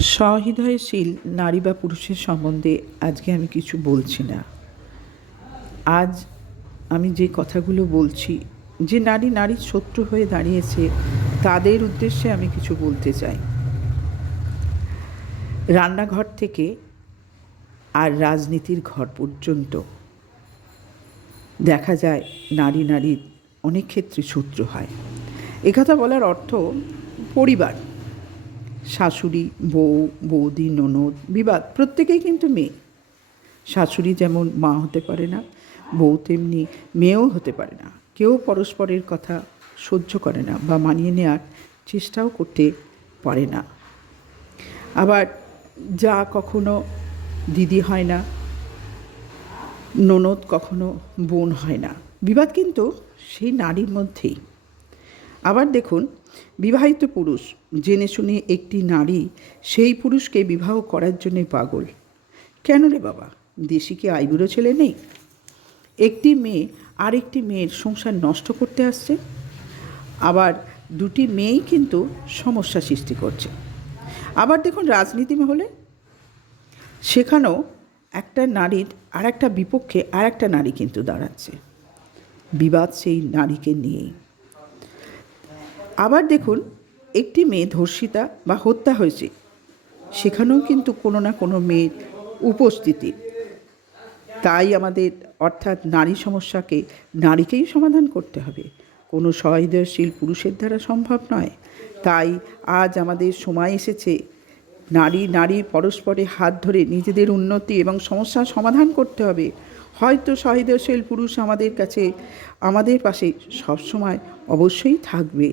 সহৃদয়শীল নারী বা পুরুষের সম্বন্ধে আজকে আমি কিছু বলছি না। আজ আমি যে কথাগুলো বলছি, যে নারী নারীর শত্রু হয়ে দাঁড়িয়েছে, তাদের উদ্দেশ্যে আমি কিছু বলতে চাই। রান্নাঘর থেকে আর রাজনীতির ঘর পর্যন্ত দেখা যায় নারী, নারীর অনেক ক্ষেত্রে শত্রু হয়। একথা বলার অর্থ পরিবার। শাশুড়ি, বউ, বৌদি, ননদ, বিবাদ, প্রত্যেকেই কিন্তু মেয়ে। শাশুড়ি যেমন মা হতে পারে না, বউ তেমনি মেয়েও হতে পারে না। কেউ পরস্পরের কথা সহ্য করে না বা মানিয়ে নেওয়ার চেষ্টাও করতে পারে না। আবার যা কখনো দিদি হয় না, ননদ কখনো বোন হয় না। বিবাদ কিন্তু সেই নারীর মধ্যেই। আবার দেখুন, বিবাহিত পুরুষ, জেনে শুনে একটি নারী সেই পুরুষকে বিবাহ করার জন্যে পাগল। কেন রে বাবা? দেশি কি আইবুড়ো ছেলে নেই? একটি মেয়ে আরেকটি মেয়ের সংসার নষ্ট করতে আসছে। আবার দুটি মেয়েই কিন্তু সমস্যা সৃষ্টি করছে। আবার দেখুন রাজনীতি মহলে। সেখানেও একটা নারীর আর একটা বিপক্ষে আর একটা নারী কিন্তু দাঁড়াচ্ছে। বিবাদ সেই নারীকে নিয়েই। আবার দেখুন, একটি মেয়ে ধর্ষিতা বা হত্যা হয়েছে। সেখানেও কিন্তু কোনো না কোনো মেয়ের উপস্থিতি। তাই আমাদের অর্থাৎ নারী সমস্যাকে নারীকেই সমাধান করতে হবে। কোনো সহৃদয়শীল পুরুষের দ্বারা সম্ভব নয়। তাই আজ আমাদের সময় এসেছে নারী নারী পরস্পরে হাত ধরে নিজেদের উন্নতি এবং সমস্যার সমাধান করতে হবে। হয়তো সহৃদয়শীল পুরুষ আমাদের কাছে, আমাদের পাশে সবসময় অবশ্যই থাকবে।